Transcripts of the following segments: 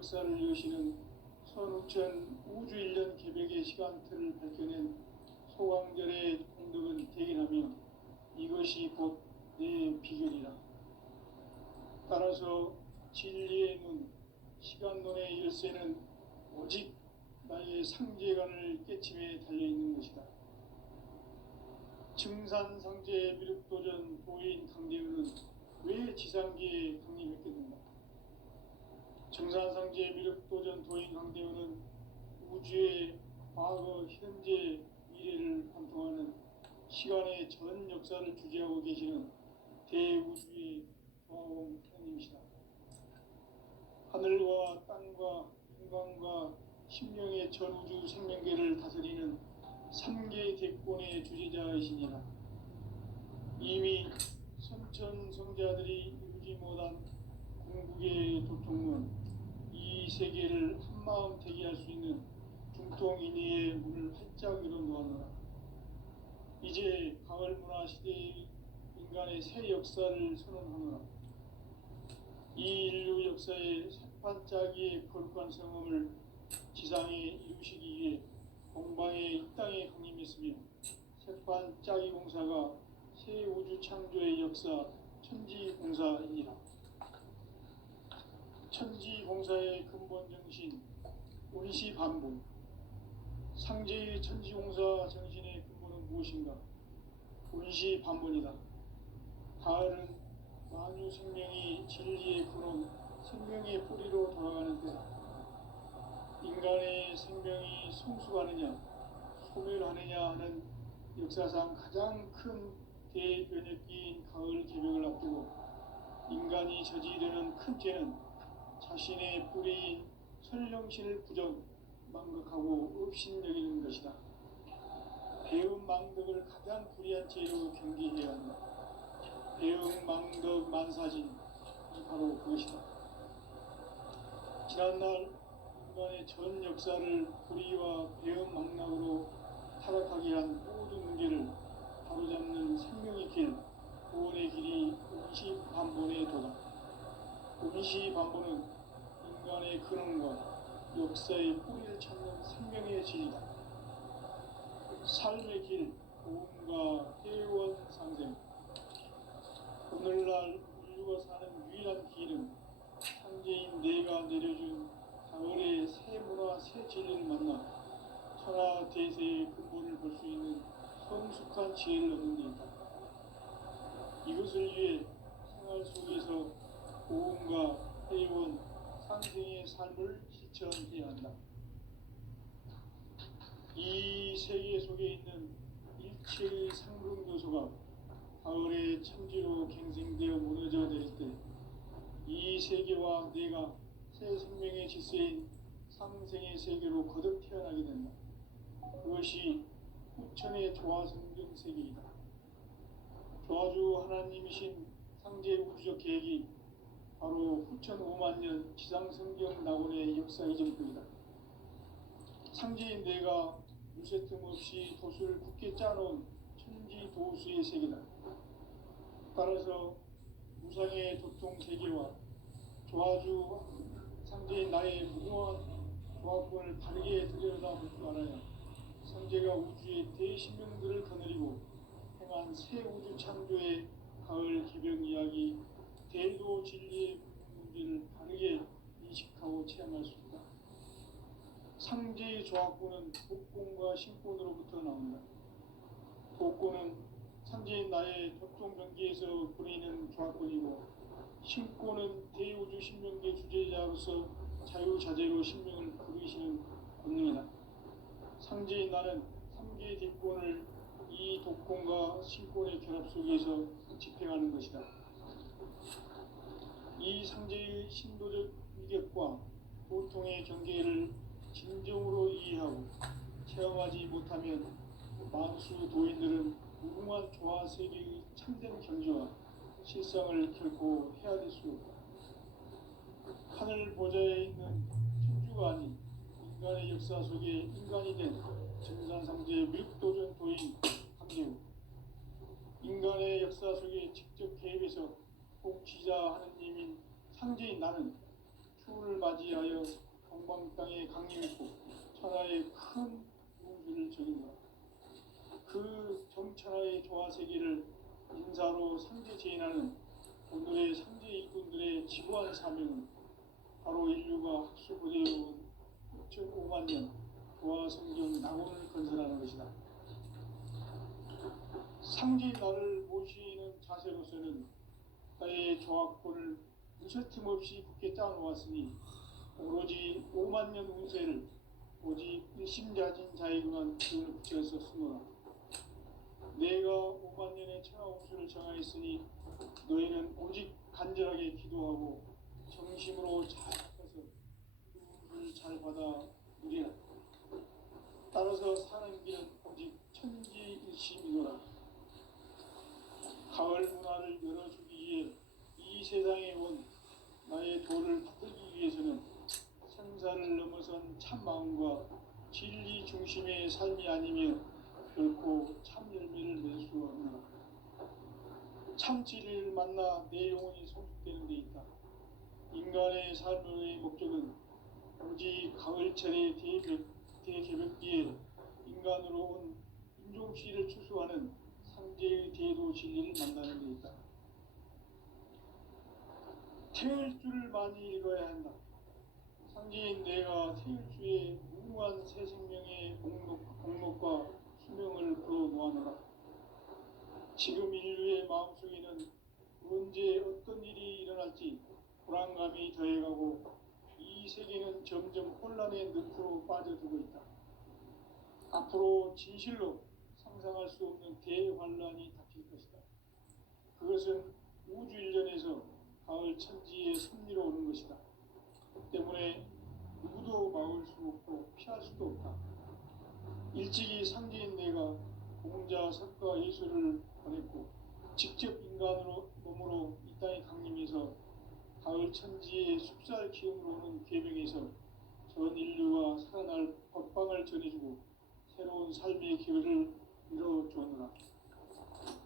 역사를 여시는 선우천 우주일련 개벽의 시간틀을 밝혀낸 소강절의 공덕은 대견하며 이것이 곧 내 비결이라. 따라서 진리의 문, 시간론의 열쇠는 오직 나의 상제관을 깨침에 달려있는 것이다. 증산상제 미륵도전 도인 강대우는 왜 지상계에 강림했겠는가? 증산상제 미륵도전 도인 강대우는 우주의 과거, 현재, 미래를 관통하는 시간의 전 역사를 주재하고 계시는 대우주의 조화공 하나님이시다. 하늘과 땅과 인간과 심령의 전우주 생명계를 다스리는 3개 대권의 주제자이시니라. 이미 선천성자들이 이루지 못한 궁극의 도통문, 이 세계를 한마음 대기할 수 있는 중통인의의 문을 활짝 열어 놓았노라. 이제 가을 문화 시대의 인간의 새 역사를 선언하노라. 이 인류 역사의 새판짜기의 거룩한 성험을 지상에 이루시기 위해 공방에 이 땅에 강림했으며 새판짜기 공사가 새 우주 창조의 역사 천지공사이니라. 천지공사의 근본 정신 운시반복. 상제의 천지공사 정신의 근본은 무엇인가? 운시반복이다. 가을은 만유 생명이 진리의 근원, 생명의 뿌리로 돌아가는 때 인간의 생명이 성숙하느냐 소멸하느냐 하는 역사상 가장 큰 대변혁기인 가을 개벽을 앞두고 인간이 저지르는 큰 죄는 자신의 뿌리인 설령신을 부정, 망각하고 업신여기는 것이다. 배움 망덕을 가장 불의한 죄로 경계해야 한다. 배움 망덕 만사진이 바로 그것이다. 지난날 인간의 전 역사를 불의와 배움 망락으로 타락하게 한 모든 문제를 바로잡는 생명의 길, 구원의 길이 운시반본의 도다. 운시반본은 인간의 근원과 역사의 뿌리를 찾는 생명의 진리다. 삶의 길, 고음과 회원 상생. 오늘날 인류가 사는 유일한 길은 창제인 내가 내려준 가을의 새 문화, 새 진리를 만나 천하 대세의 근본을 볼 수 있는 성숙한 지혜를 얻는 데 있다. 이것을 위해 생활 속에서 고음과 회원, 상생의 삶을 실천해야 한다. 이 세계 속에 있는 일체의 상승 요소가 가을의 천지로 갱생되어 무너져 내릴 때 이 세계와 내가 새 생명의 질서인 상생의 세계로 거듭 태어나게 된다. 그것이 후천의 조화성경 세계이다. 조화주 하나님이신 상제 우주적 계획이 바로 후천 5만년 지상성경 낙원의 역사 이전뿐이다. 상제인 내가 무쇠틈 없이 도수를 굳게 짜놓은 천지 도수의 세계다. 따라서 무상의 도통 세계와 조화주 상제인 나의 무궁한 조화권을 바르게 들여다볼 줄 알아야 상제가 우주의 대신명들을 거느리고 행한 새 우주 창조의 가을 개벽 이야기, 대도 진리의 문제를 바르게 인식하고 체험할 수 있다. 상제의 조화권은 독권과 신권으로부터 나온다. 독권은 상제인 나의 도통 경계에서 보내는 조화권이고, 신권은 대우주 신명계 주제자로서 자유자재로 신명을 부르시는 권능이다. 상제인 나는 3개 대권을 이 독권과 신권의 결합 속에서 집행하는 것이다. 이 상제의 신도적 위격과 보통의 경계를 진정으로 이해하고 체험하지 못하면 만수 도인들은 무궁한 조화 세계의 참된 경지와 실상을 결코 헤아릴 수 없다. 하늘 보좌에 있는 천주가 아닌 인간의 역사 속에 인간이 된 증산상제 미륵도전 도인 강대우. 인간의 역사 속에 직접 개입해서 통치자 하느님인 상제인 나는 추운을 맞이하여 동방 땅에 강림했고 천하에 큰 우주를 적인다. 그 정천하의 조화세계를 인사로 상제 제인하는 오늘의 상제 일꾼들의 지구한 사명은 바로 인류가 학수부대해온 6,500만 년 조화성경 낙원을 건설하는 것이다. 상제 나를 모시는 자세로서는 나의 조합권을 무쇠틈 없이 굳게 짜놓았으니 오로지 5만 년 운세를 오직 일심자진 자에게만 기운을 붙여서 쓰노라. 내가 5만 년의 천하우수를 정하였으니 너희는 오직 간절하게 기도하고 정심으로 잘 해서 도움을 잘 받아 누리라. 따라서 사는 길은 오직 천지일심이노라. 가을 문화를 열어주기 위해 이 세상에 온 나의 도를 받들기 위해서는 생사를 넘어선 참 마음과 진리 중심의 삶이 아니면 결코 참 열매를 낼 수 없노라. 참 진리를 만나 내 영혼이 성숙되는 데 있다. 인간의 삶의 목적은 오직 가을철의 대개벽기에 인간으로 온 인종씨를 추수하는 상제의 대도 진리를 만나는 데 있다. 태을주를 많이 읽어야 한다. 상제인 내가 태을주의 무궁한 새 생명의 공목과 수명을 불어놓아노라. 지금 인류의 마음속에는 언제 어떤 일이 일어날지 불안감이 더해가고 이 세계는 점점 혼란의 늪으로 빠져들고 있다. 앞으로 진실로 상상할 수 없는 대환란이 닥칠 것이다. 그것은 우주 일련에서 가을 천지의 섭리로 오는 것이다. 때문에 누구도 막을 수 없고 피할 수도 없다. 일찍이 상제인 내가 공자, 석가, 예수를 보냈고 직접 인간으로 몸으로 이 땅에 강림해서 가을 천지의 숲살 기운으로 오는 계명에서 전 인류가 살아날 법방을 전해주고 새로운 삶의 기회를 이뤄주었노라.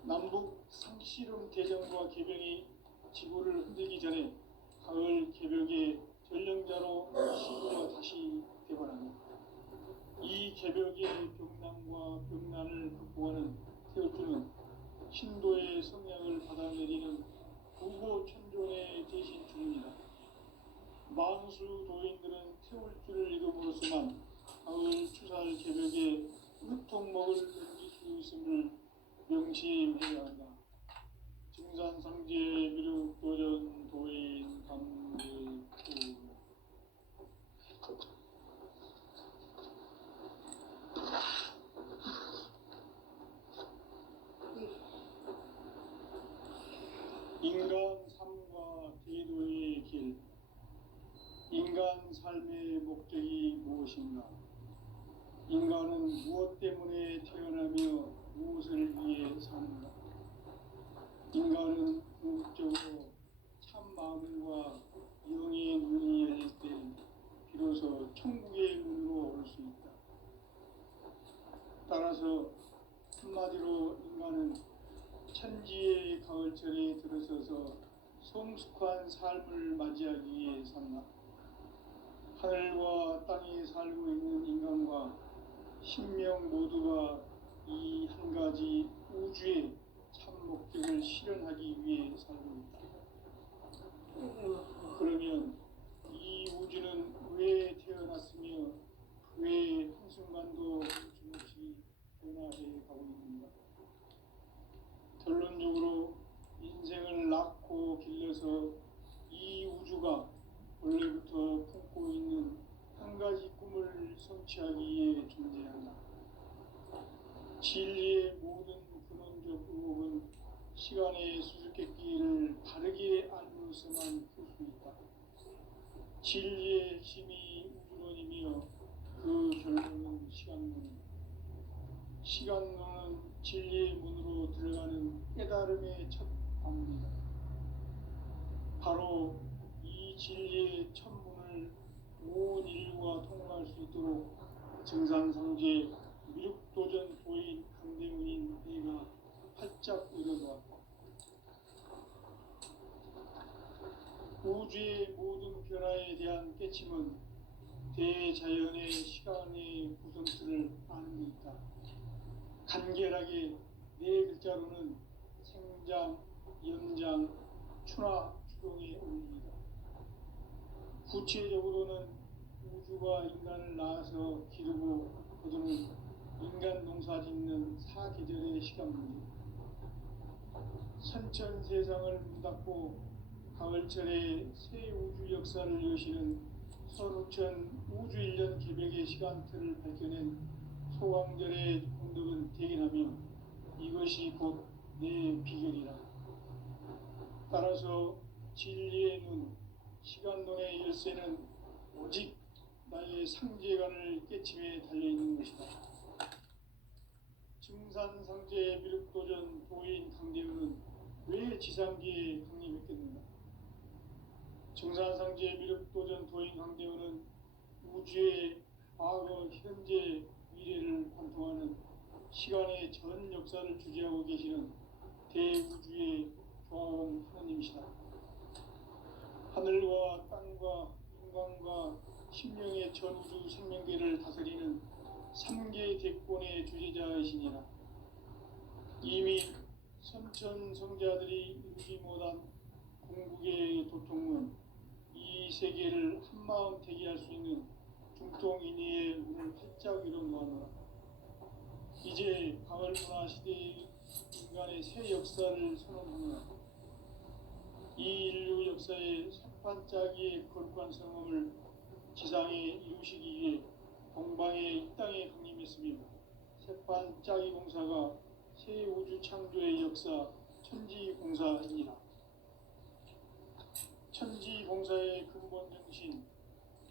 남북 상씨름 대전과 계병이 지구를 흔들기 전에 가을 개벽의 전령자로 시구가 다시 되어나니 이 개벽의 병난과 병난을 극복하는 태울주는 신도의 성향을 받아내리는 구보 천존의 대신 주문이다. 만수 도인들은 태울주를 읽음으로써만 가을 추살 개벽의 으통목을 넘길 수 있음을 명심해야 한다. 증산상제 미륵도전 도인 감대구 인간 삶과 대도의 길. 인간 삶의 목적이 무엇인가? 인간은 무엇 때문에 태어나며 무엇을 위해 사는가? 인간은 궁극적으로 참 마음과 영의 눈이 열릴 때 비로소 천국의 문으로 올 수 있다. 따라서 한마디로 인간은 천지의 가을철에 들어서서 성숙한 삶을 맞이하기 위해 산다. 하늘과 땅에 살고 있는 인간과 신명 모두가 이 한 가지 우주의 참 목적을 실현하기 위해 살고 있다. 그러면 이 우주는 왜 태어났으며 왜 한순간도 멈춤없이 변화해 가고 있는가? 결론적으로 인생을 낳고 길러서 이 우주가 원래부터 품고 있는 한 가지 꿈을 성취하기 위해 존재한다. 진리의 모든 근원적 의혹은 시간의 수수께끼를 바르게 알므로서만 풀 수 있다. 진리의 핵심이 우주론이며 그 결론은 시간론이다. 시간론은 진리의 문으로 들어가는 깨달음의 첫 방문이다. 바로 이 진리의 첫 문을 온 인류가 통과할 수 있도록 증산상제 미륵도전 도인 강대문인 내가 활짝 열어놓았다. 우주의 모든 변화에 대한 깨침은 대자연의 시간의 구성틀을 아는 데 있다. 간결하게 네 글자로는 생장, 연장, 추나 추동에 올립니다. 구체적으로는 우주가 인간을 낳아서 기르고 거두는 인간 농사 짓는 사계절의 시간 문제, 선천 세상을 문닫고 가을철에 새 우주 역사를 여시는 선우천 우주 1년 개벽의 시간틀을 밝혀낸 소강절의 공덕은 대견하며 이것이 곧 내 비결이라. 따라서 진리의 눈, 시간론의 열쇠는 오직 나의 상제관을 깨침에 달려있는 것이다. 증산상제 미륵도전 도인 강대우는 왜 지상기에 강림했겠는가? 증산상제 미륵도전 도인 강대우는 우주의 과거, 현재, 미래를 관통하는 시간의 전 역사를 주재하고 계시는 대우주의 조화원 하나님이시다. 하늘과 땅과 인간과 신명의 전우주 생명계를 다스리는 3개 대권의 주재자이시니라. 이미 선천 성자들이 이루지 못한 궁극의 도통은 이 세계를 한마음 대기할 수 있는 중통인의의 문을 활짝 열어놓았노라. 이제 가을 문화 시대의 인간의 새 역사를 선언하노라. 이 인류 역사의 새판짜기의 거룩한 성험을 지상에 이루시기 위해 동방의 이 땅에 강림했으며 새판짜기 공사가 새 우주 창조의 역사 천지공사이니라. 천지공사의 근본 정신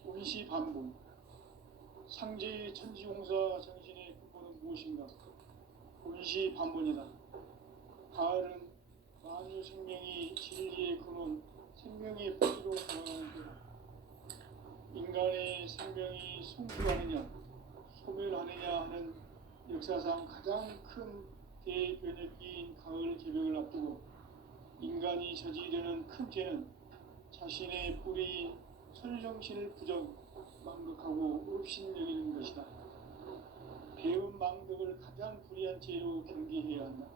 운시반복, 상제의 천지공사 정신의 근본은 무엇인가? 운시반복이다. 가을은 만유 생명이 진리의 근원, 생명의 뿌리로 돌아가는 때다. 인간의 생명이 성불하느냐, 소멸하느냐 하는 역사상 가장 큰 대변혁기인 가을 개벽을 앞두고 인간이 저지르는 큰 죄는 자신의 뿌리인 설령신을 망극하고 업신여기는 것이다. 배움 망덕을 가장 불의한 죄로 경계해야 한다.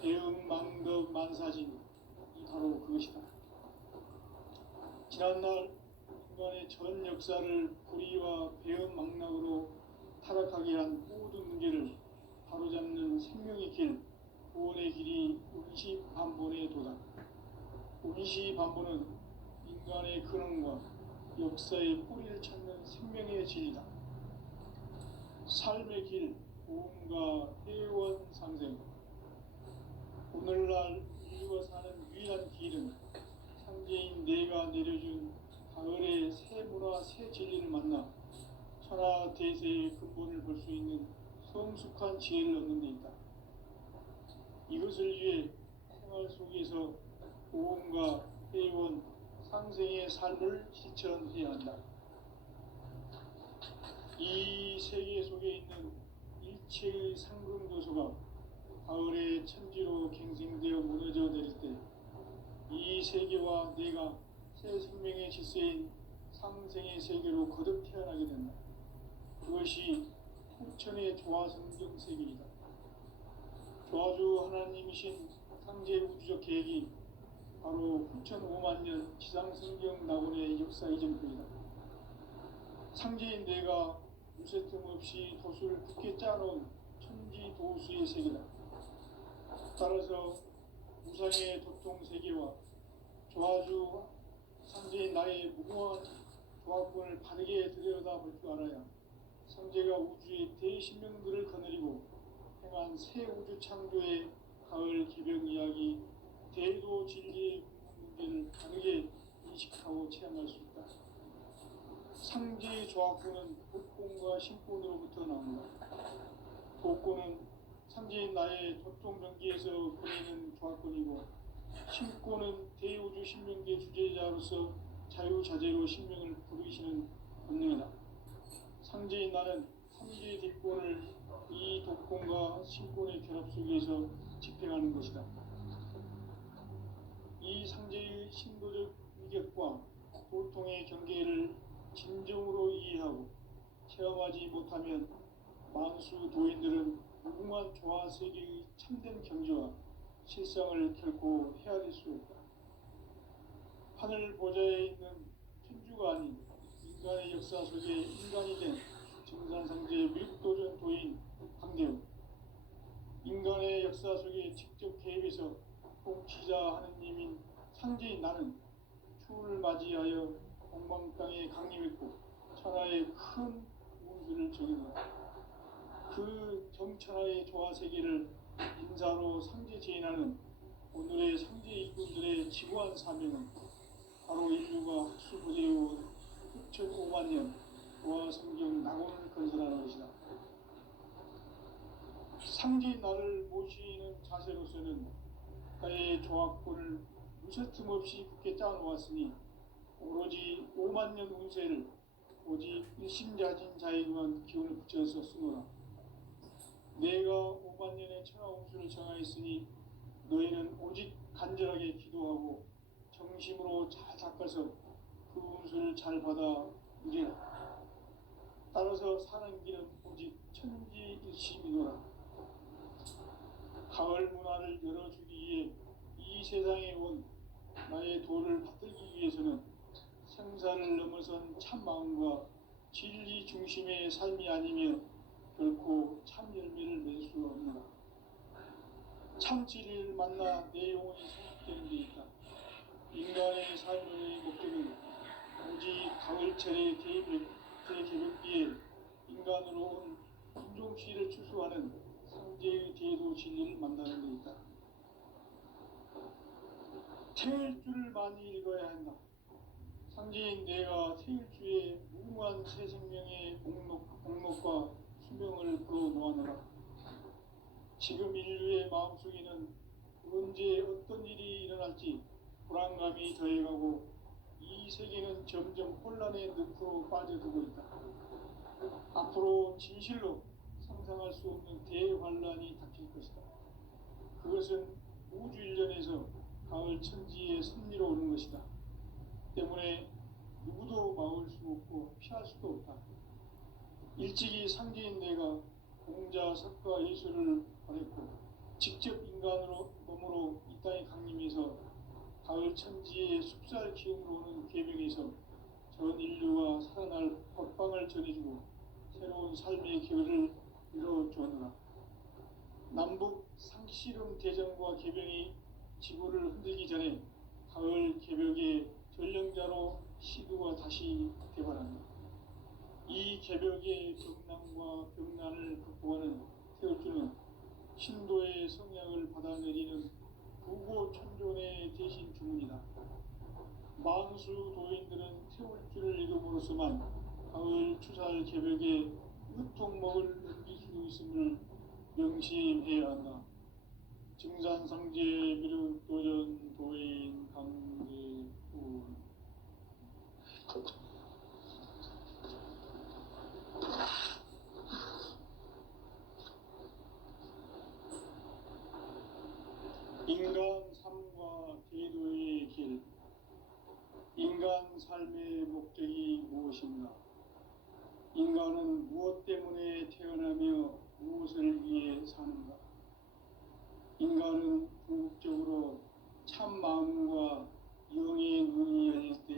배움 망덕 만사진이 바로 그것이다. 지난날 인간의 전 역사를 불의와 배움 망락으로 타락하게 한 모든 문제를 바로잡는 생명의 길, 구원의 길이 운시반본에 도다. 운시반본은 인간의 근원과 역사의 뿌리를 찾는 생명의 진리다. 삶의 길, 고음과 회원 상생. 오늘날 인류가 사는 유일한 길은 상제인 내가 내려준 가을의 새 문화, 새 진리를 만나 천하 대세의 근본을 볼 수 있는 성숙한 지혜를 얻는 데 있다. 이것을 위해 생활 속에서 고음과 회원, 상생의 삶을 실천해야 한다. 이 세계 속에 있는 일체의 상금도서가 가을의 천지로 갱생되어 무너져 내릴 때 이 세계와 내가 새 생명의 질서인 상생의 세계로 거듭 태어나게 된다. 그것이 후천의 조화성경 세계이다. 조화주 하나님이신 상제 우주적 계획이 바로 후천 5만 년 지상성경 낙원의 역사 이전표이다. 상제인 내가 무쇠 틈 없이 도수를 굳게 짜놓은 천지 도수의 세계다. 따라서 무상의 도통 세계와 조화주 상제인 나의 무궁한 조화권을 바르게 들여다볼 줄 알아야 상제가 우주의 대신명들을 거느리고 행한 새 우주 창조의 가을 개벽 이야기, 대도 진리의 문제를 바르게 인식하고 체험할 수 있다. 상제의 조화권은 독권과 신권으로부터 나온다. 독권은 상제인 나의 도통병기에서 보내는 조화권이고, 신권은 대우주 신명계 주제자로서 자유자재로 신명을 부르시는 권능이다. 상제인 나는 상제의 뒷권을 이 독권과 신권의 결합 속에서 집행하는 것이다. 이 상제의 신도적 감격과 고통의 경계를 진정으로 이해하고 체험하지 못하면 만수 도인들은 무궁한 조화 세계의 참된 경지와 실상을 결코 헤아릴 수 없다. 하늘 보좌에 있는 천주가 아닌 인간의 역사 속에 인간이 된 증산상제 미륵도전 도인 강대우, 인간의 역사 속에 직접 개입해서 통치자 하느님인 상제인 나는 추운을 맞이하여 공방 땅에 강림했고 천하의 큰 운수를 정했노라. 그 정천하의 조화세계를 인사로 상제 제인하는 오늘의 상제 일꾼들의 지구한 사명은 바로 인류가 학수부대해온 6,500만 년 조화성경 낙원을 건설하는 것이다. 상제인 나를 모시는 자세로서는 나의 조합권을 무쇠틈 없이 굳게 짜놓았으니 오로지 5만 년 운세를 오직 일심자진 자에게만 기운을 붙여서 쓰노라. 내가 5만 년의 천하 운수를 정하였으니 너희는 오직 간절하게 기도하고 정심으로 잘 닦아서 그 운수를 잘 받아 누리라. 따라서 사는 길은 오직 천지일심이노라. 가을 문화를 열어주기 위해 이 세상에 온 나의 도를 받들기 위해서는 생사를 넘어선 참 마음과 진리 중심의 삶이 아니면 결코 참 열매를 맺을 수 없노라. 참 진리를 만나 내 영혼이 성숙되는 데 있다. 인간의 삶의 목적은 오직 가을철의 개벽기에 인간으로 온 인종시를 추수하는 상제의 대도 진리를 만나는 데 있다. 태일주를 많이 읽어야 한다. 상제인 내가 태일주의 무궁한 새 생명의 목록과 수명을 풀어놓아노라. 지금 인류의 마음속에는 언제 어떤 일이 일어날지 불안감이 더해가고 이 세계는 점점 혼란의 늪으로 빠져들고 있다. 앞으로 진실로 상상할 수 없는 대환란이 닥칠 것이다. 그것은 우주 일련에서 가을 천지의 섭리로 오는 것이다. 때문에 누구도 막을 수 없고 피할 수도 없다. 일찍이 상제인 내가 공자, 석가, 예수를 보냈고 직접 인간으로 몸으로 이 땅에 강림해서 가을 천지의 숲살 기운으로 오는 계명에서 전 인류가 살아날 법방을 전해주고 새로운 삶의 계획을 이뤄주었노라. 남북 상씨름 대전과 계병이 지구를 흔들기 전에 가을 개벽의 전령자로 시두가 다시 개발한다. 이 개벽의 병난과 병난을 극복하는 태울주는 신도의 성약을 받아내리는 부고천존의 대신 주문이다. 만수 도인들은 태울주를 이름으로서만 가을 추살 개벽에 으통목을 넘길 수 있음을 명심해야 한다. 증산상제 미륵도전 도인 강제훈. 인간 삶과 제도의 길. 인간 삶의 목적이 무엇인가? 인간은 무엇 때문에 태어나며 무엇을 위해 사는가? 인간은 궁극적으로 참 마음과 영의 눈이 열릴 때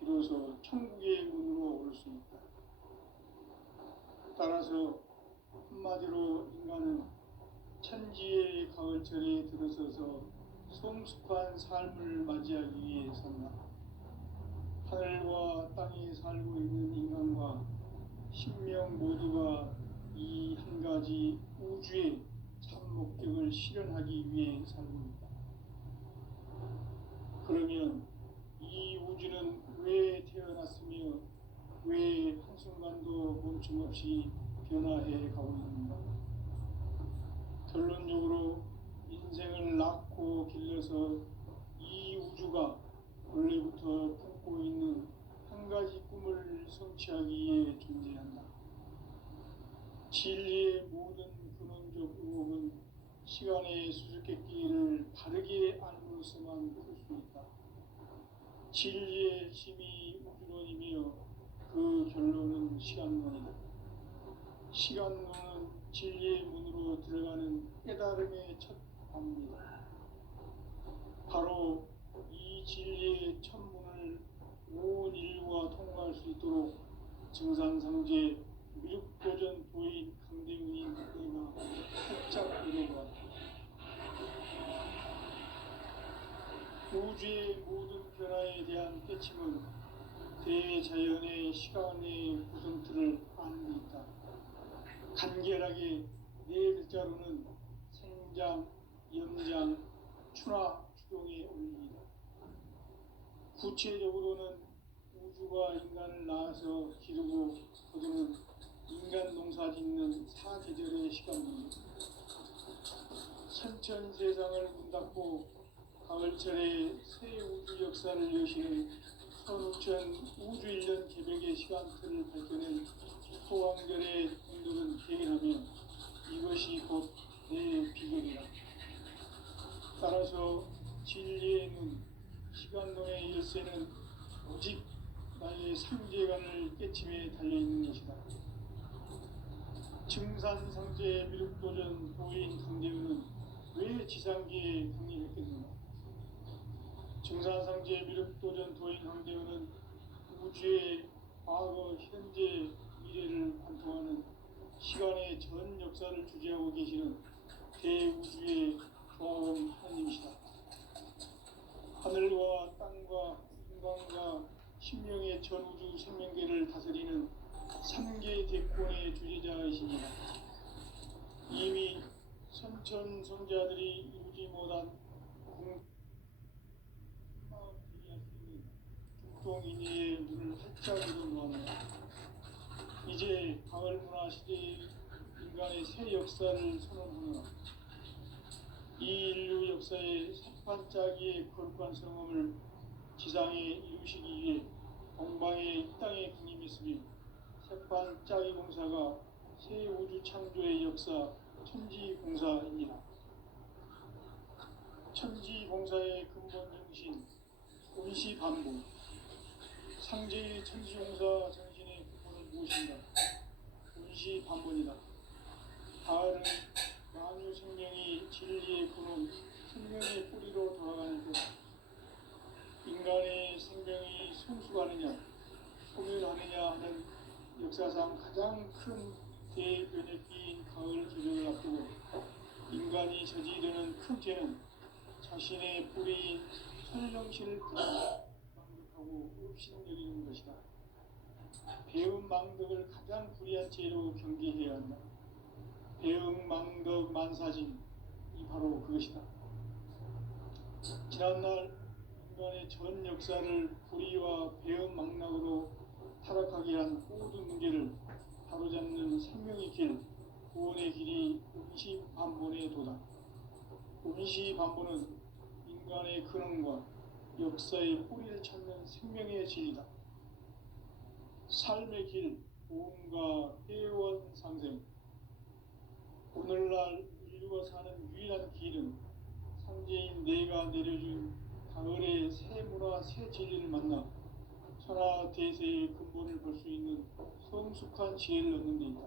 비로소 천국의 문으로 올 수 있다. 따라서 한마디로 인간은 천지의 가을철에 들어서서 성숙한 삶을 맞이하기 위해 산다. 하늘과 땅에 살고 있는 인간과 신명 모두가 이 한 가지 우주의 참 목적을 실현하기 위해 살고 있다. 그러면 이 우주는 왜 태어났으며 왜 한순간도 멈춤없이 변화해 가고 있는가? 결론적으로 인생을 낳고 길러서 이 우주가 원래부터 품고 있는 한 가지 꿈을 성취하기 위해 존재한다. 진리의 모든 근원적 의혹은 시간의 수수께끼를 바르게 알므로서만 풀 수 있다. 진리의 핵심이 우주론이며 그 결론은 시간론이다. 시간론은 진리의 문으로 들어가는 깨달음의 첫 방입니다. 바로 이 진리의 첫 문을 온 인류가 통과할 수 있도록 증산상제 미륵도전 도인 강대문인 내가 살짝 이뤄보았다. 우주의 모든 변화에 대한 깨침은 대자연의 시간의 구성틀을 아는 데 있다. 간결하게 네 글자로는 생장, 염장, 추나 추동의 원리이다. 구체적으로는 우주가 인간을 낳아서 기르고 거두는 인간 농사 짓는 사계절의 시간입니다. 천천 세상을 문 닫고 가을철에 새 우주 역사를 여시는 선우천 우주 1년 개벽의 시간틀을 밝혀낸 소강절의 분들은 대결하며 이것이 곧 내 비결이다. 따라서 진리의 눈, 시간론의 열쇠는 오직 나의 상제관을 깨침에 달려있는 것이다. 증산상제 미륵도전 도인 강대우는 왜 지상계에 강림했겠는가? 증산상제 미륵도전 도인 강대우는 우주의 과거, 현재, 미래를 관통하는 시간의 전 역사를 주재하고 계시는 대우주의 조화원 하나님이시다. 하늘과 땅과 인간과 신명의 전우주 생명계를 다스리는 3계 대권의 주재자이십니다. 이미 선천성자들이 이루지 못한 공화되게 할 수 있는 중동인의의 눈을 활짝 열어놓았다. 이제 가을 문화 시대의 인간의 새 역사를 선언하노라. 이 인류 역사의 산판짜기의 거룩한 성험을 지상에 이루시기 위해 동방의 이 땅에 강림했으며 새판짜기 공사가 새 우주 창조의 역사 천지공사입니다. 천지공사의 근본 정신 운시반복, 상제의 천지공사 정신의 근본은 무엇인가? 운시반복이다. 가을은 만유 생명이 진리의 근원, 생명의 뿌리로 돌아가는 것. 인간의 생명이 성숙하느냐, 소멸하느냐 하는 역사상 가장 큰 대변혁기인 가을 개벽을 앞두고 인간이 저지르는 큰 죄는 자신의 뿌리인 천령신을 망덕하고 업신여기는 것이다. 배움 망덕을 가장 불의한 죄로 경계해야 한다. 배움 망덕 만사진이 바로 그것이다. 지난날 인간의 전 역사를 불의와 배움 망락으로 타락하게 한 모든 문제를 바로잡는 생명의 길, 구원의 길이 운시반본의 도다. 운시반본은 인간의 근원과 역사의 뿌리를 찾는 생명의 진리다. 삶의 길, 보험과 회원 상생. 오늘날 인류가 사는 유일한 길은 상제인 내가 내려준 가을의 새 문화, 새 진리를 만나 천하 대세의 근본을 볼 수 있는 성숙한 지혜를 얻는 데 있다.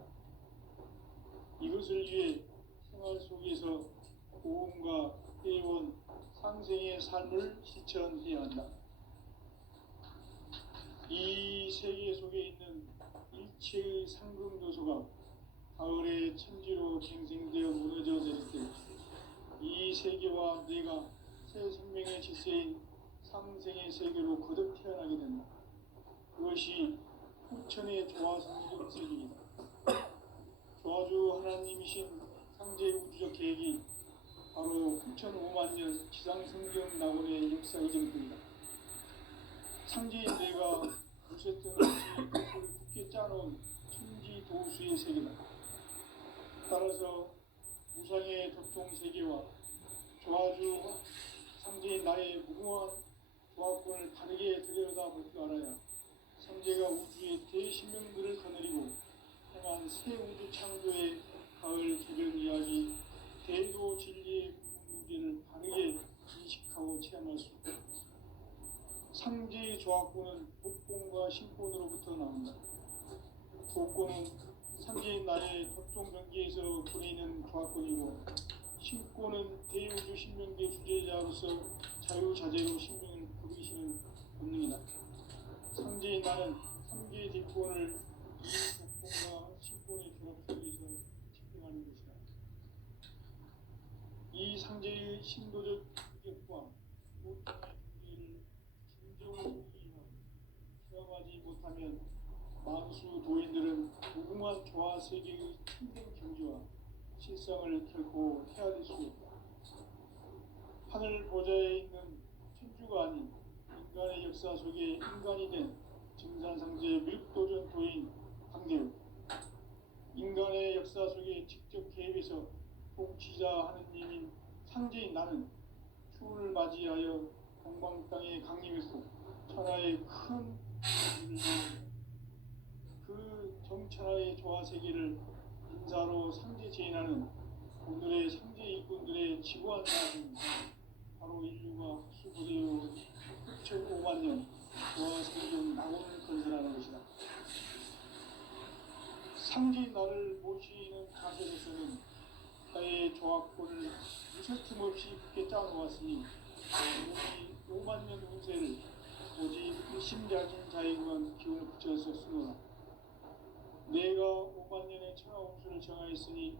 이것을 위해 생활 속에서 보험과 회원, 상생의 삶을 실천해야 한다. 이 세계 속에 있는 일체의 상금도소가 가을의 천지로 갱생되어 무너져 내릴 때 이 세계와 내가 새 생명의 질서인 상생의 세계로 거듭 태어나게 된다. 그것이 후천의 조화성적 세계이다. 조화주 하나님이신 상제 우주적 계획이 바로 후천 5만 년 지상성경 낙원의 역사 이전입니다. 상제인 내가 무쇠등 같이 굳게 짜놓은 천지 도수의 세계다. 따라서 무상의 덕통 세계와 조화주 상제인 나의 무궁한 조합권을 바르게 들여다볼 줄 알아야 상제가 우주의 대신명들을 거느리고 행한 새 우주 창조의 가을 개벽 이야기, 대도 진리의 궁극 문제를 바르게 인식하고 체험할 수 있다. 상제의 조합구는 복권과 신권으로부터 나온다. 복권은 상제인 나의 토종 경계에서 보내는 조합권이고, 신권은 대우주 신명계 주제자로서 자유자재로 신명을 부르시는 본능이다. 상제인 나는 3개의 뒷권을 이 복권과 신권의 결합 속에서 집행하는 것이다. 이 상제의 신도적 규격과 보통의 경계를 진정으로 이해하고 수용하지 못하면 만수 도인들은 무궁한 조화 세계의 힘든 경지와 실상을 결코 헤아릴 수 없다. 하늘 보좌에 있는 천주가 아닌 인간의 역사 속에 인간이 된 증산상제의 밀도전 도인 강대우, 인간의 역사 속에 직접 개입해서 통치자 하느님인 상제인 나는 추운을 맞이하여 동방 땅에 강림했고 천하의 큰 그 정천하의 조화 세계를 인사로 상제 제인하는 오늘의 상제 일꾼들의 지구한 나중 바로 인류가 흡수부대로 6,500만 년 조화 세계의 낙원을 건설하는 것이다. 상제인 나를 모시는 자세로서는 나의 조합권을 무설틈 없이 굳게 짜놓았으니 우리 5만 년 운세를 오직 일심자진 자에게만 기운을 붙여서 쓰노라. 내가 5만 년의 천하 운수를 정하였으니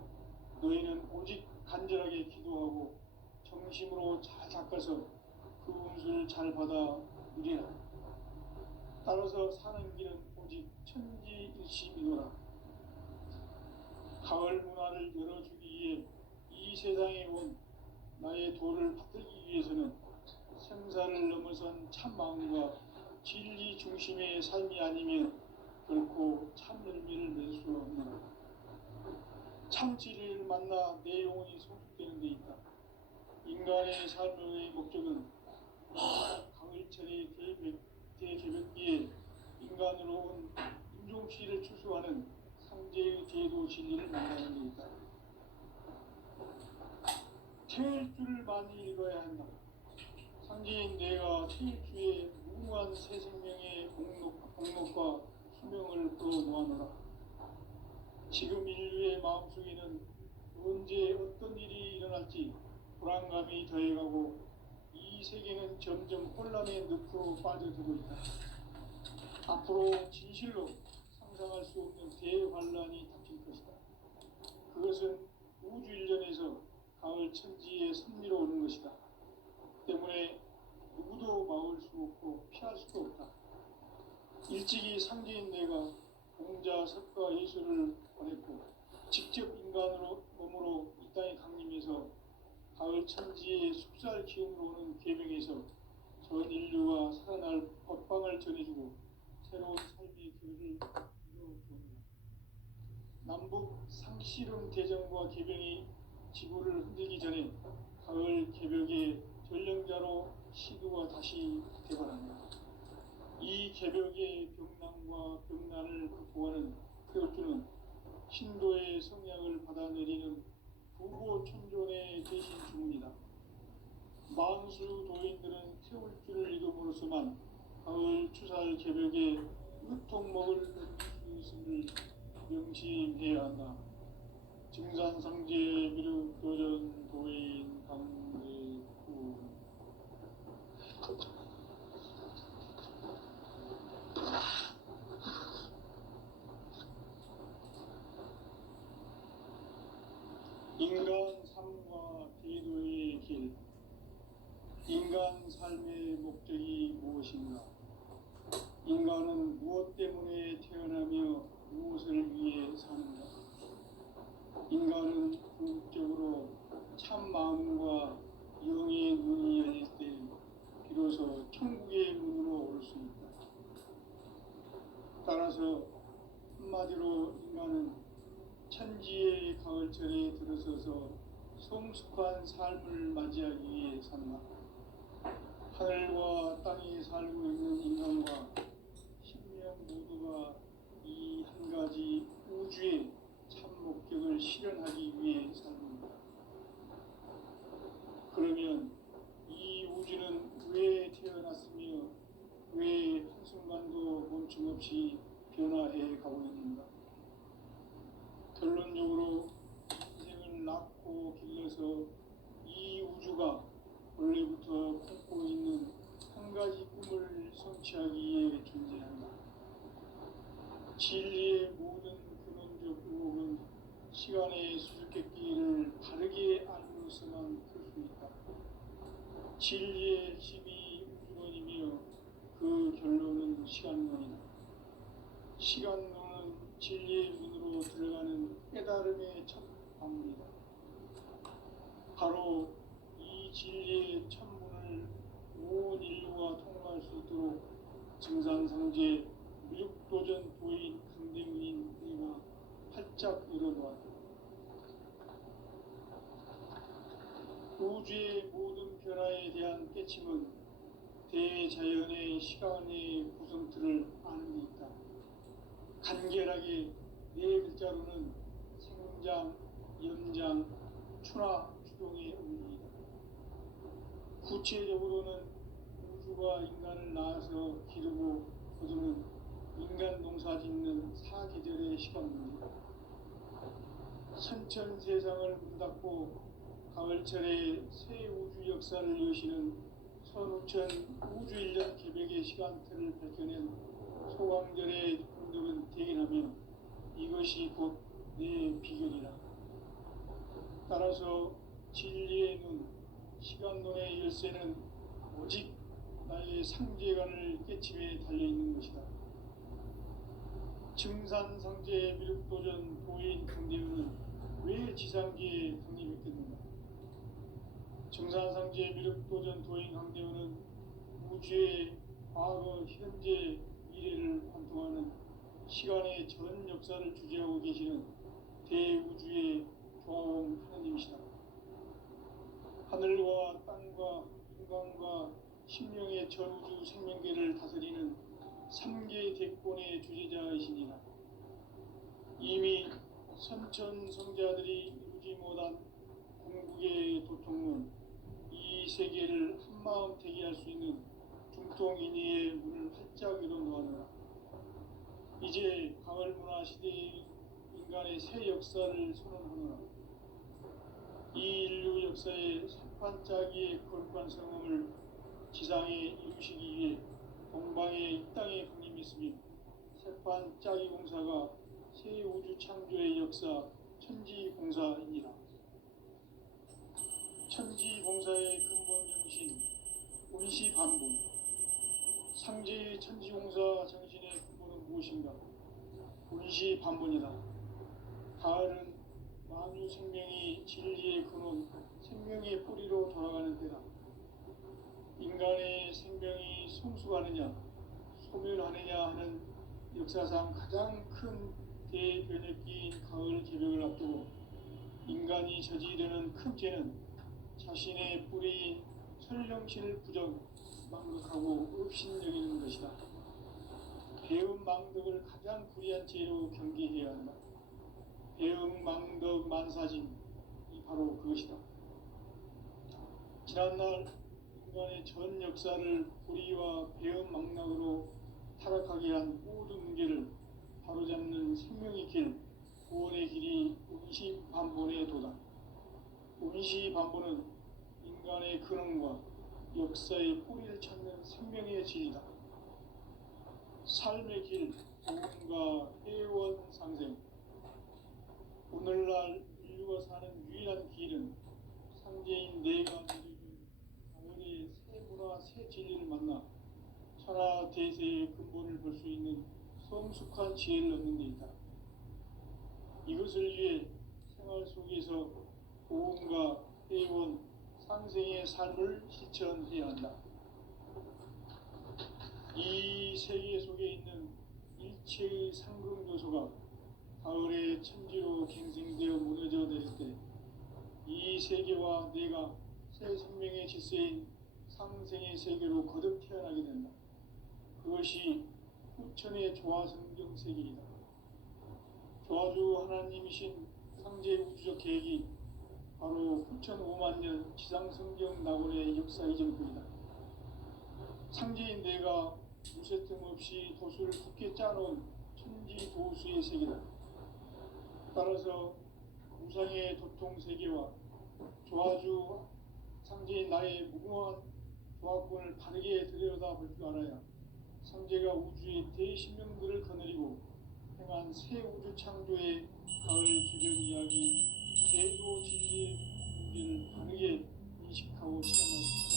너희는 오직 간절하게 기도하고 정심으로 잘 닦아서 그 운수를 잘 받아 누리라. 따라서 사는 길은 오직 천지일심이노라. 가을 문화를 열어주기 위해 이 세상에 온 나의 도를 받들기 위해서는 생사를 넘어선 참 마음과 진리 중심의 삶이 아니면 결코 참 열매를 맺을 수 없노라. 참 진리를 만나 내 영혼이 성숙되는 데 있다. 인간의 삶의 목적은 가을철의 대개벽기에 인간으로 온 인종시를 추수하는 상제의 제도 진리를 만나는 데 있다. 태일주를 많이 읽어야 한다. 상제인 내가 태일주의 무궁한 새 생명의 공록과 수명을 불어놓아노라. 지금 인류의 마음속에는 언제 어떤 일이 일어날지 불안감이 더해가고 이 세계는 점점 혼란의 늪으로 빠져들고 있다. 앞으로 진실로 상상할 수 없는 대환란이 닥칠 것이다. 그것은 우주 일련에서 가을 천지의 섭리로 오는 것이다. 때문에 누구도 막을 수 없고 피할 수도 없다. 일찍이 상제인 내가 공자 석가 예수를 보냈고 직접 인간으로 몸으로 이 땅에 강림해서 가을 천지의 숲살 기운으로 오는 계명에서 전 인류가 살아날 법방을 전해주고 새로운 삶의 길을 이루어주옵니다. 남북 상씨름 대전과 개병이 지구를 흔들기 전에 가을 개벽의 전령자로 시두가 다시 되어간다. 이 개벽의 병난과 병난을 극복하는 태울주는 신도의 성약을 받아내리는 부고천존의 대신 주문이다. 만수 도인들은 태울주를 읽음으로써만 가을 추살 개벽의 으통목을 넘길 수 있음을 명심해야 한다. 증산상제 미륵도전 도인 강제구 인간 삶과 대도의 길. 인간 삶의 목적이 무엇인가? 인간은 무엇 때문에 태어나며 무엇을 위해 사는가? 인간은 궁극적으로 참 마음과 영의 눈이 열릴 때 비로소 천국의 문으로 올 수 있다. 따라서 한마디로 인간은 천지의 가을철에 들어서서 성숙한 삶을 맞이하기 위해 산다. 하늘과 땅에 살고 있는 인간과 신명 모두가 이 한 가지 우주의 참 목적을 실현하기 위해 삽니다. 그러면 이 우주는 왜 태어났으며 진화해 가고 있습니다. 결론적으로 인생을 낳고 길러서 이 우주가 원래부터 품고 있는 한 가지 꿈을 성취하기 위해 존재한다. 진리의 모든 근원적 의혹은 시간의 수수께끼를 바르게 알고서만 풀 수 있다. 진리의 핵심이 우주론이며 그 결론은 시간론이다. 시간론은 진리의 문으로 들어가는 깨달음의 첫 방문이다. 바로 이 진리의 천문을 온 인류가 통과할 수 있도록 증산상제 미륵도전 도인 강대문인 내가 활짝 열어놓았다. 우주의 모든 변화에 대한 깨침은 대자연의 시간의 구성틀을 아는 데 있다. 간결하게 네 글자로는 생장, 연장, 추나 추동의 의미이다. 구체적으로는 우주가 인간을 낳아서 기르고 거두는 인간 농사 짓는 사계절의 시간입니다. 선천 세상을 문 닫고 가을철에 새 우주 역사를 여시는 선우천 우주일년 개벽의 시간틀을 밝혀낸 소강절의 분들은 대견하며 이것이 곧 내 비결이라. 따라서 진리의 눈, 시간론의 열쇠는 오직 나의 상제관을 깨침에 달려있는 것이다. 증산상제 미륵도전 도인 강대우는 왜 지상계에 독립했겠는가? 증산상제 미륵도전 도인 강대우는 우주의 과거, 현재, 미래를 관통하는 시간의 전 역사를 주재하고 계시는 대우주의 조화원 하나님이시다. 하늘과 땅과 인간과 심령의 전우주 생명계를 다스리는 3계 대권의 주재자이시니라. 이미 선천성자들이 이루지 못한 궁극의 도통문, 이 세계를 한마음 대기할 수 있는 중통인의의 문을 활짝 열어놓았노라. 이제 가을문화 시대의 인간의 새 역사를 선언하노라. 이 인류 역사의 새판짜기의 거룩한 성음을 지상에 이루시기 위해 동방의 이 땅에 군림했으며 새판짜기 공사가 새 우주 창조의 역사 천지봉사이니라. 천지봉사의 근본 정신 운시반분. 상제의 천지봉사 정신의 근본은 무엇인가? 운시반분이다. 가을은 만유 생명이 진리의 근원, 생명의 뿌리로 돌아가는 때다. 인간의 생명이 성숙하느냐, 소멸하느냐 하는 역사상 가장 큰 대변혁기인 가을 개벽을 앞두고 인간이 저지르는 큰 죄는 자신의 뿌리인 설령신을 부정, 망극하고 업신여기는 것이다. 배음 망덕을 가장 불의한 죄로 경계해야 한다. 배음 망덕 만사진이 바로 그것이다. 지난날 인간의 전 역사를 불의와 배음 망락으로 타락하게 한 모든 문제를 바로잡는 생명의 길, 구원의 길이 운시반본의 도다. 운시반본은 인간의 근원과 역사의 뿌리를 찾는 생명의 질이다. 삶의 길, 구원과 회원 상생. 오늘날 인류가 사는 유일한 길은 상제인 내가 내려준 가을의 새 문화, 새 진리를 만나 천하 대세의 근본을 볼 수 있는 성숙한 지혜를 얻는 데 있다. 이것을 위해 생활 속에서 고음과 회원, 상생의 삶을 실천해야 한다. 이 세계 속에 있는 일체의 상극 요소가 가을의 천지로 갱생되어 무너져 내릴 때 이 세계와 내가 새 생명의 질서인 상생의 세계로 거듭 태어나게 된다. 그것이 후천의 조화성경 세계이다. 조화주 하나님이신 상제 우주적 계획이 바로 후천 5만년 지상성경 낙원의 역사 이전뿐이다. 상제인 내가 무쇠 틈 없이 도수를 굳게 짜놓은 천지도수의 세계다. 따라서 우상의 도통 세계와 조화주 상제인 나의 무궁한 조합권을 바르게 들여다볼 줄 알아야 상제가 우주의 대신명들을 거느리고 행한 새 우주 창조의 가을 개변 이야기, 제도 진리의 문제를 바르게 인식하고 실험할 수 있다.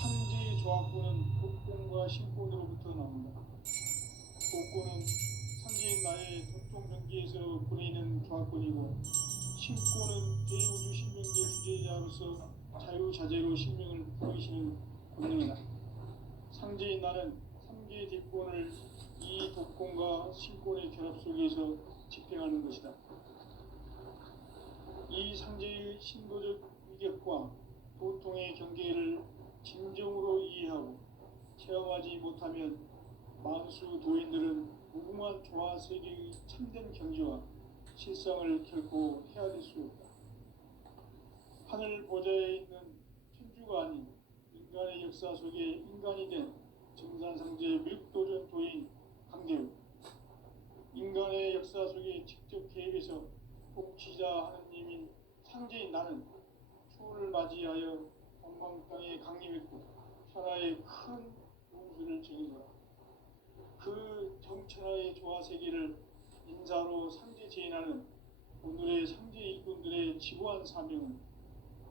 상제의 조합권은 복권과 신권으로부터 나온다. 복권은 상제인 나의 도통 경계에서 보내는 조합권이고, 신권은 대우주 신명계 주제자로서 자유자재로 신명을 보이시는 권능이다. 상제인 나는 3개의 대권을 이 독권과 신권의 결합 속에서 집행하는 것이다. 이 상제의 신도적 위격과 도통의 경계를 진정으로 이해하고 체험하지 못하면 만수 도인들은 무궁한 조화 세계의 참된 경지와 실상을 결코 헤아릴 수 없다. 하늘 보좌에 있는 천주가 아닌 인간의 역사 속에 인간이 된 증산상제 밀도전 도인 강대우, 인간의 역사 속에 직접 개입해서 복지자 하느님인 상제인 나는 추후를 맞이하여 동방 땅에 강림했고 천하의 큰 용수를 정해줘라. 그 정천하의 조화 세계를 인사로 상제 제인하는 오늘의 상제 일꾼들의 지고한 사명은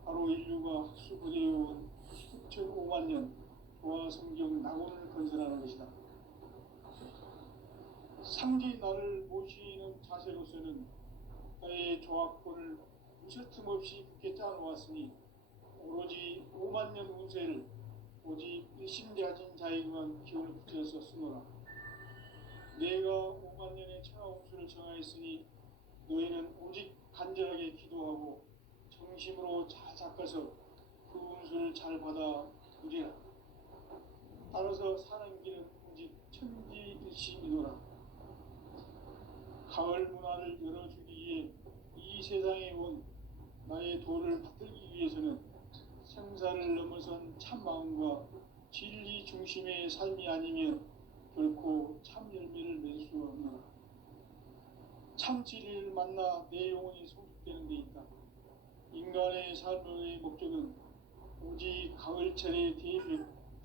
바로 인류가 학수부대해온 수천 5만 년 조화 성경 낙원을 건설하는 것이다. 상제인 나를 모시는 자세로서는 나의 조합권을 무실 틈 없이 굳게 짜놓았으니 오로지 5만 년 운세를 오직 일심대하진 자에게만 기운을 붙여서 쓰노라. 내가 5만 년의 천하 운수를 정하였으니 너희는 오직 간절하게 기도하고 정심으로 잘 닦아서 그 운수를 잘 받아 누리라. 따라서 사는 길은 오직 천지일심이노라. 가을 문화를 열어주기 위해 이 세상에 온 나의 도를 받들기 위해서는 생사를 넘어선 참 마음과 진리 중심의 삶이 아니면 결코 참 열매를 맺을 수 없노라. 참 진리를 만나 내 영혼이 성숙되는 데 있다. 인간의 삶의 목적은 오직 가을철의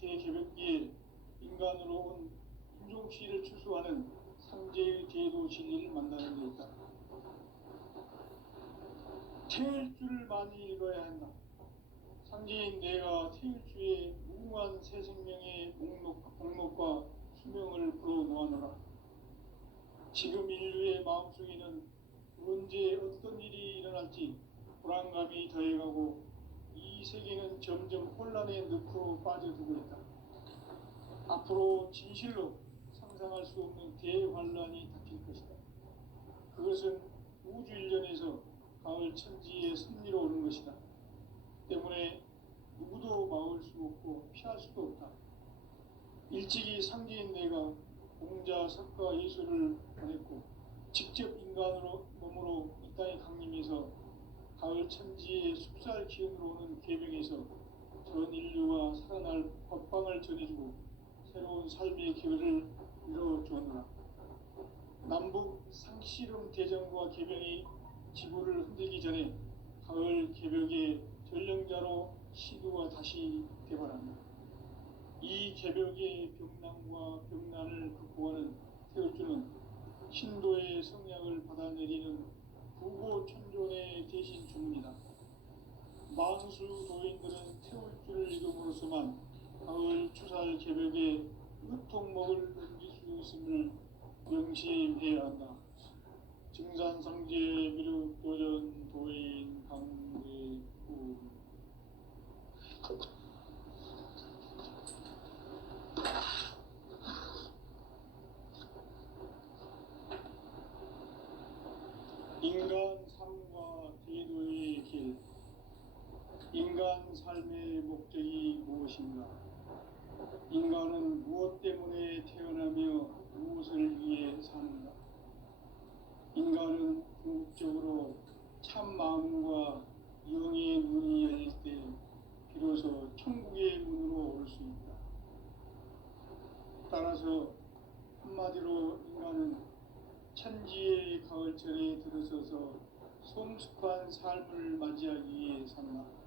대개벽기에 인간으로 온 인종시를 추수하는 상제의 제도 진리를 만나는 데 있다. 태일주를 많이 읽어야 한다. 상제인 내가 태일주의 무궁한 새 생명의 목록과 수명을 불어놓아노라. 지금 인류의 마음속에는 언제 어떤 일이 일어날지 불안감이 더해가고 이 세계는 점점 혼란의 늪으로 빠져들고 있다. 앞으로 진실로 상상할 수 없는 대환란이 닥칠 것이다. 그것은 우주 일련에서 가을 천지의 섭리로 오는 것이다. 때문에 누구도 막을 수 없고 피할 수도 없다. 일찍이 상제인 내가 공자, 석가, 예수를 보냈고 직접 인간으로 몸으로 이 땅에 강림해서 가을 천지의 숲살 기운으로 오는 계명에서 전 인류가 살아날 법방을 전해주고 새로운 삶의 기회를 이뤄주었노라. 남북 상씨름 대전과 계명이 지구를 흔들기 전에 가을 개벽의 전령자로 시도가 다시 개발합니다. 이 개벽의 병난과 병난을 극복하는 태울주는 신도의 성약을 받아내리는 부고천존의 대신 주문이다. 만수 도인들은 태울주를 이름으로서만 가을 추살 개벽의 으통목을 넘길 수 있음을 명심해야 한다. 증산상제 미륵도전 도인 강대우. 인간 삶과 제도의 길. 인간 삶의 목적이 무엇인가? 인간은 무엇 때문에 태어나며 무엇을 위해 사는가? 인간은 궁극적으로 참 마음과 영의 문이 열릴 때 비로소 천국의 문으로 올 수 있다. 따라서 한마디로 인간 가을철에 들어서서 성숙한 삶을 맞이하기 위해 삼아